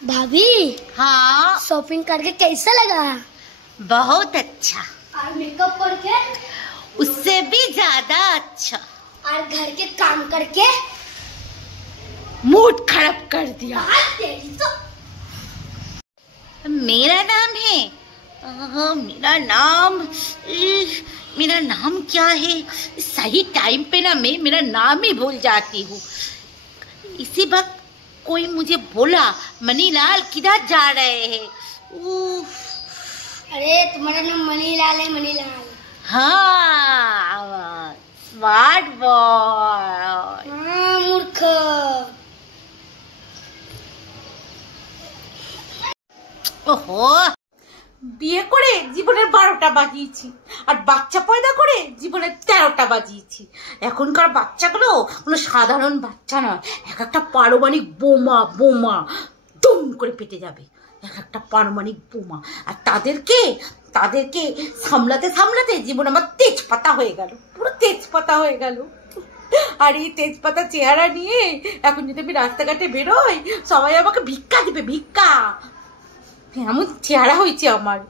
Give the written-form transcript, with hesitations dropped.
भाभी। हाँ, शॉपिंग करके कैसा लगा? बहुत अच्छा। और मेकअप करके? उससे भी ज्यादा अच्छा। और घर के काम करके? मूड खराब कर दिया। तो मेरा नाम है मेरा नाम क्या है? सही टाइम पे ना मैं मेरा नाम ही भूल जाती हूँ। इसी वक्त कोई मुझे बोला, मनीलाल किधर जा रहे हैं? अरे तुम्हारा नाम मनीलाल है, मनीलाल। हाँ, स्मार्ट बॉय। हाँ मूर्ख। ওহো, বিয়ে করে জীবনের 12টা বাজিয়েছি আর বাচ্চা পয়দা করে জীবনের 13টা বাজিয়েছি। এখনকার বাচ্চাগুলো কোনো সাধারণ বাচ্চা নয়, এক একটা পারমাণবিক বোমা বোমা দুম করে পেটে যাবে, এক একটা পারমাণবিক বোমা। আর তাদেরকে তাদেরকে সামলাতে সামলাতে জীবন আমার তেজপাতা হয়ে গেল, পুরো তেজপাতা হয়ে গেল। আর এই তেজপাতা চেহারা নিয়ে এখন যদি আমি রাস্তাঘাটে বেরোই, সবাই আমাকে ভিক্ষা দিবে, ভিক্ষা। এমন চেহারা হয়েছে আমার।